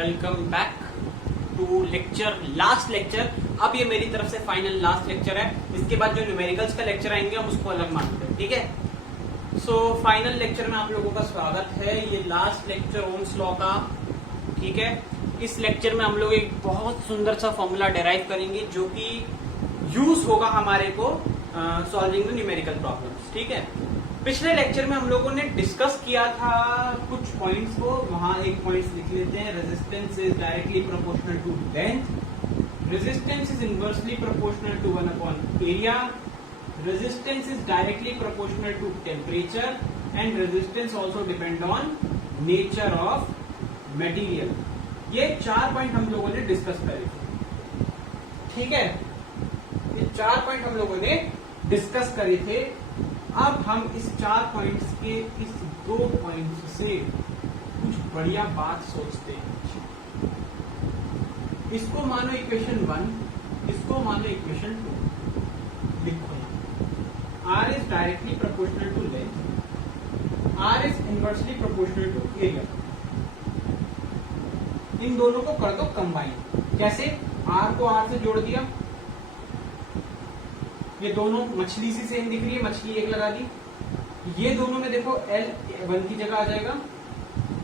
Welcome back to lecture, last lecture. अब ये मेरी तरफ से फाइनल लास्ट लेक्चर है। इसके बाद जो न्यूमेरिकल्स का लेक्चर आएंगे हम उसको अलग मानते हैं, ठीक है। सो फाइनल लेक्चर में आप लोगों का स्वागत है। ये लास्ट लेक्चर ओम्स लॉ का, ठीक है। इस लेक्चर में हम लोग एक बहुत सुंदर सा फॉर्मूला डेराइव करेंगे जो कि यूज होगा हमारे को सॉल्विंग द न्यूमेरिकल प्रॉब्लम्स, ठीक है। पिछले लेक्चर में हम लोगों ने डिस्कस किया था कुछ पॉइंट्स को, वहां एक पॉइंट्स लिख लेते हैं। Resistance is directly proportional to length, resistance is inversely proportional to 1/, area, resistance is directly proportional to temperature and resistance also depend on nature of material. ये 4 पॉइंट हम लोगों ने डिस्कस करे थे, ठीक है। ये 4 पॉइंट हम लोगों ने डिस्कस करे थे। अब हम इस 4 पॉइंट्स के इस 2 पॉइंट्स से कुछ बढ़िया बात सोचते हैं। इसको मानो इक्वेशन 1, इसको मानो इक्वेशन 2। लिखो, R is directly proportional to length, R is inversely proportional to area. इन दोनों को कर दो कंबाइन। कैसे? R को R से जोड़ दिया, ये दोनों मछली सी सेम दिख रही है, मछली एक लगा दी। ये दोनों में देखो L 1 की जगह आ जाएगा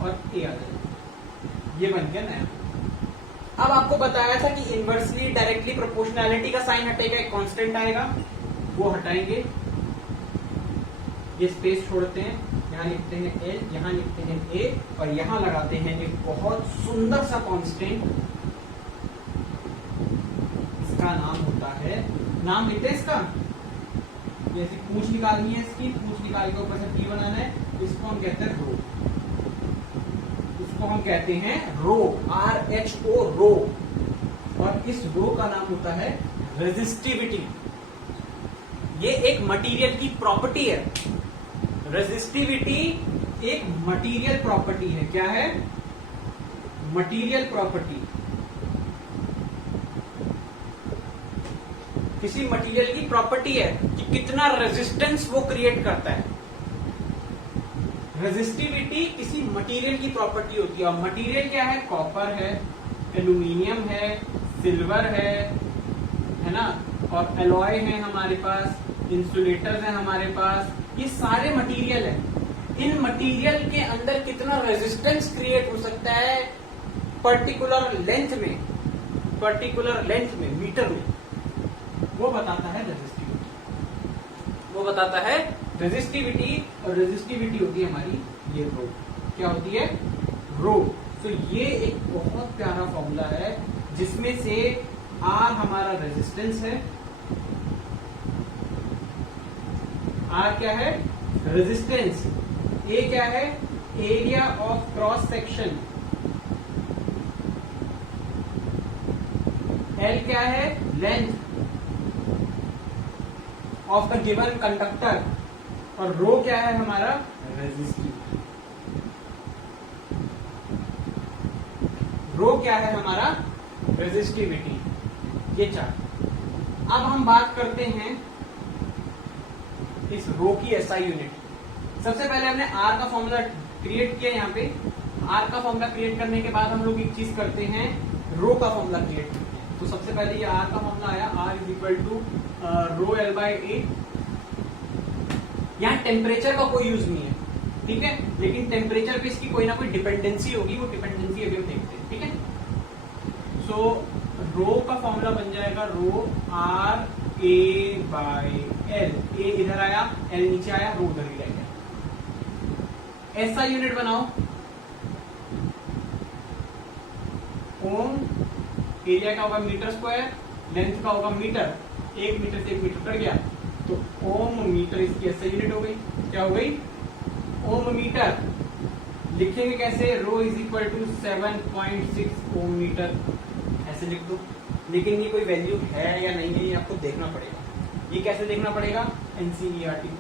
और A आ जाएगा। ये बन गया नया। अब आपको बताया था कि इनवर्सली डायरेक्टली प्रोपोर्शनैलिटी का साइन हटेगा, एक कांस्टेंट आएगा, वो हटाएंगे। ये स्पेस छोड़ते हैं, यहां लिखते हैं L, यहां लिखते हैं A और यहां लगाते हैं एक बहुत सुंदर सा कांस्टेंट। इसका नाम होता है, नाम लिखते हैं इसका, जैसे पूंछ निकालनी है, इसकी पूंछ निकाल के ऊपर से P बनाना है, इसको हम कहते हैं रो। इसको हम कहते हैं रो, RHO, रो। और इस रो का नाम होता है रेजिस्टिविटी। ये एक मटेरियल की प्रॉपर्टी है। रेजिस्टिविटी एक मटेरियल प्रॉपर्टी है। क्या है? Material property. किसी मटेरियल की प्रॉपर्टी है कि कितना रेजिस्टेंस वो क्रिएट करता है। रेजिस्टिविटी किसी मटेरियल की प्रॉपर्टी होती है। और मटेरियल क्या है? कॉपर है, एल्यूमिनियम है, सिल्वर है ना, और एलॉय है हमारे पास, इंसुलेटर्स है हमारे पास। ये सारे मटेरियल है। इन मटेरियल के अंदर कितना रेजिस्टेंस क्रिएट हो सकता है पर्टिकुलर लेंथ में, मीटर में, वो बताता है रेजिस्टिविटी। वो बताता है रेजिस्टिविटी, और रेजिस्टिविटी होती है हमारी ये रो। क्या होती है? रो। तो ये एक बहुत प्यारा फॉर्मूला है जिसमें से R हमारा रेजिस्टेंस है। R क्या है? रेजिस्टेंस। A क्या है? Area of cross section. L क्या है? Length of the given conductor. और रो क्या है हमारा? रेजिस्टिविटी। रो क्या है हमारा? रेजिस्टिविटी। ये 4। अब हम बात करते हैं इस रो की एसआई यूनिट। सबसे पहले हमने आर का फॉर्मूला क्रिएट किया। यहाँ पे आर का फॉर्मूला क्रिएट करने के बाद हम लोग एक चीज करते हैं, रो का फॉर्मूला क्रिएट करते हैं। तो सबसे पहले ये आर का फॉर्मूला आया, R is equal to rho L by A. यहाँ टेम्परेचर का कोई यूज नहीं है, ठीक है, लेकिन टेम्परेचर पे इसकी कोई ना कोई डिपेंडेंसी होगी, वो डिपेंडेंसी अभी हम देखते हैं, ठीक है। सो रो का फॉर्मूला बन जाएगा रो आर ए बाई एल। ए इधर आया, एल नीचे आया, रो उधर ही रह गया। ऐसा यूनिट बनाओ, ओम। एरिया का होगा मीटर स्क्वायर, लेंथ का होगा मीटर। 1 मीटर से 1 मीटर कट गया तो ओम मीटर इसकी ऐसा यूनिट हो गई। क्या हो गई? Ohm metre. लिखेंगे कैसे? Rho is equal to 7.6 ohm metre, ऐसे लिख दो। लेकिन ये कोई वैल्यू है या नहीं है, ये आपको देखना पड़ेगा। ये कैसे देखना पड़ेगा? एनसीईआरटी।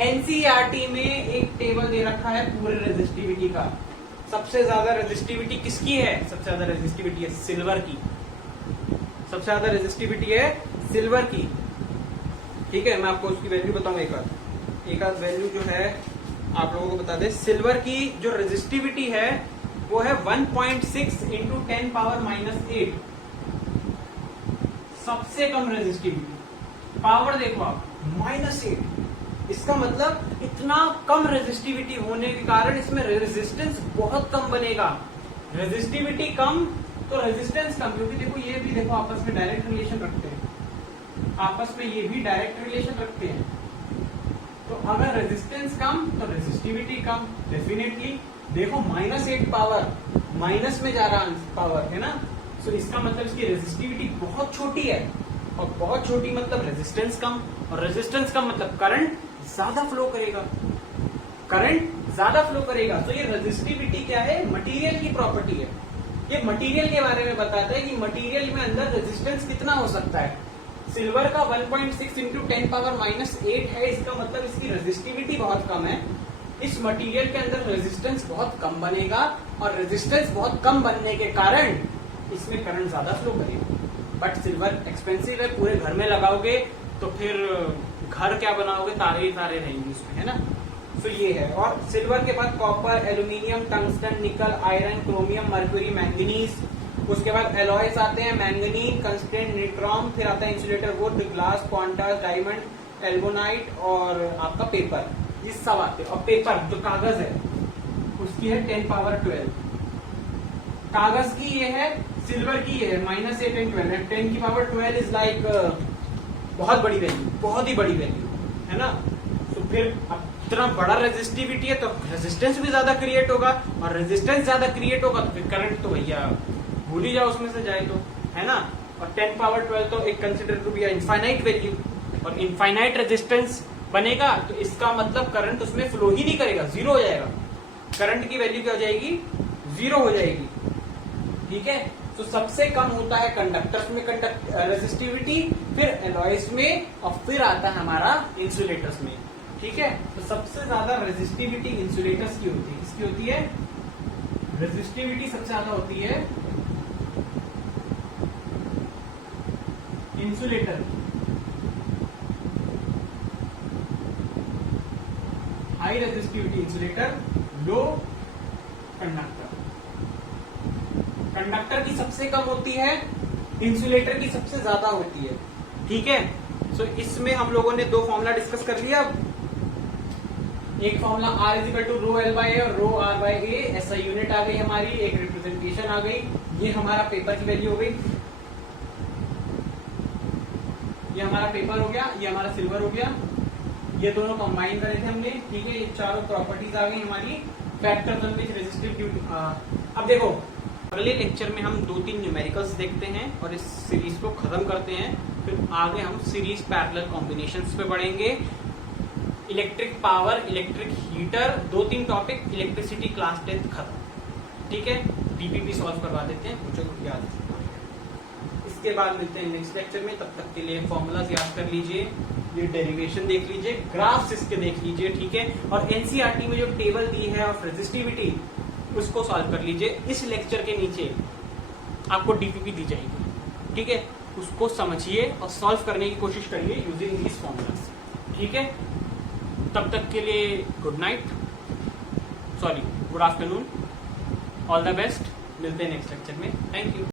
एनसीईआरटी में एक टेबल दे रखा है पूरे रेजिस्टिविटी का। सबसे ज्यादा रेजिस्टिविटी किसकी है? सबसे ज्यादा रेजिस्टिविटी है सिल्वर की। सबसे ज्यादा रेजिस्टिविटी है सिल्वर की, ठीक है। मैं आपको उसकी वैल्यू बताऊंगा एक आध वैल्यू जो है आप लोगों को बता दें। सिल्वर की जो रेजिस्टिविटी है वो है 1.6 इंटू 10 पावर माइनस 8, सबसे कम रेजिस्टिविटी। पावर देखो आप -8, इसका मतलब इतना कम रेजिस्टिविटी होने के कारण इसमें रेजिस्टेंस बहुत कम बनेगा। रेजिस्टिविटी कम तो रेजिस्टेंस कम, क्योंकि देखो ये भी देखो आपस में डायरेक्ट रिलेशन रखते हैं, आपस में ये भी डायरेक्ट रिलेशन रखते हैं। तो अगर रेजिस्टेंस कम तो रेजिस्टिविटी कम, डेफिनेटली। देखो -8 पावर माइनस में जा रहा पावर है ना, तो इसका मतलब इसकी रेजिस्टिविटी बहुत छोटी है, और बहुत छोटी मतलब रेजिस्टेंस कम, और रेजिस्टेंस कम मतलब करंट ज्यादा फ्लो करेगा, करंट ज्यादा फ्लो करेगा। तो ये रेजिस्टिविटी क्या है, मटेरियल की प्रॉपर्टी है। ये मटेरियल के बारे में बताता है कि मटेरियल में अंदर रेजिस्टेंस कितना हो सकता है। सिल्वर का 1.6 इंटू 10 पावर माइनस 8 है, इसका मतलब इसकी रेजिस्टिविटी बहुत कम है। इस मटेरियल के अंदर रेजिस्टेंस बहुत कम बनेगा, और रेजिस्टेंस बहुत कम बनने के कारण इसमें करंट ज्यादा फ्लो करेगा। बट सिल्वर एक्सपेंसिव है, पूरे घर में लगाओगे तो फिर घर क्या बनाओगे, तारे ही तारे रहेंगे उसमें, है ना। तो ये है। और सिल्वर के बाद कॉपर, एल्यूमिनियम, टंगस्टन, निकल, आयरन, क्रोमियम, मर्क्यूरी, मैंगनीज। उसके बाद एलॉयज आते हैं, मैंगनीज, कंस्टेंट, निट्रॉन, फिर आता है insulator wood, glass, quartz, diamond, ebonite और आपका पेपर, ये सब आते हैं। और पेपर जो कागज है उसकी है 10 पावर 12, कागज की ये है, सिल्वर की ये है -8 एंड 12। 10 की पावर 12 इज लाइक बहुत बड़ी वैल्यू, बहुत ही बड़ी वैल्यू, है ना। तो फिर अब इतना बड़ा रेजिस्टिविटी है तो रेजिस्टेंस भी ज्यादा क्रिएट होगा, और रेजिस्टेंस ज्यादा क्रिएट होगा तो फिर करंट तो भैया भूल ही जाओ उसमें से जाए तो, है ना। और 10 पावर 12 तो एक consider to be infinite value, और इनफाइनाइट रेजिस्टेंस बनेगा तो इसका मतलब करंट उसमें फ्लो ही नहीं करेगा, जीरो हो जाएगा। करंट की वैल्यू क्या हो जाएगी, जीरो हो जाएगी, ठीक है। तो सबसे कम होता है कंडक्टर्स में रेजिस्टिविटी, फिर एलॉयज में, और फिर आता है हमारा इंसुलेटर्स में, ठीक है। तो सबसे ज्यादा रेजिस्टिविटी इंसुलेटर्स की होती है, किसकी होती है, रेजिस्टिविटी सबसे ज्यादा होती है इंसुलेटर, हाई रेजिस्टिविटी इंसुलेटर, लो कंडक्टर। कंडक्टर की सबसे कम होती है, इंसुलेटर की सबसे ज्यादा होती है, ठीक है। सो इसमें हम लोगों ने दो फॉर्मूला डिस्कस कर लिया। एक formula R is equal to rho L by A और रो R बाई ए, ऐसा यूनिट आ गई हमारी, एक रिप्रेजेंटेशन आ गई, ये हमारा पेपर की वैल्यू हो गई, ये हमारा पेपर हो गया, ये हमारा सिल्वर हो गया, ये दोनों कंबाइन करे थे हमने, ठीक है। ये चारों प्रॉपर्टीज आ गई हमारी, फैक्टर्स ऑन विच रेजिस्टिव। अब देखो अगले लेक्चर में हम 2-3 न्यूमेरिकल्स देखते हैं और इस सीरीज को खत्म करते हैं, फिर आगे हम सीरीज पैरेलल कॉम्बिनेशंस पे बढ़ेंगे, electric power, electric heater, 2-3 topic, electricity class 10 खत्म, ठीक है। डीपीपी सॉल्व करवा देते हैं, मुझे याद है। इसके बाद मिलते हैं नेक्स्ट लेक्चर में, तब तक के लिए फॉर्मूलाज याद कर लीजिए, ये डेरिवेशन देख लीजिए, ग्राफ्स इसके देख लीजिए, ठीक है। और एनसीईआरटी में जो टेबल दी है ऑफ रेजिस्टिविटी उसको सॉल्व कर लीजिए। इस लेक्चर के नीचे आपको डीपीपी दी जाएगी, ठीक है, उसको समझिए और सॉल्व करने की कोशिश करिए यूजिंग दीज फॉर्मूलाज, ठीक है। तब तक के लिए good night, sorry good afternoon, all the best, मिलते हैं नेक्स्ट लेक्चर में, थैंक यू।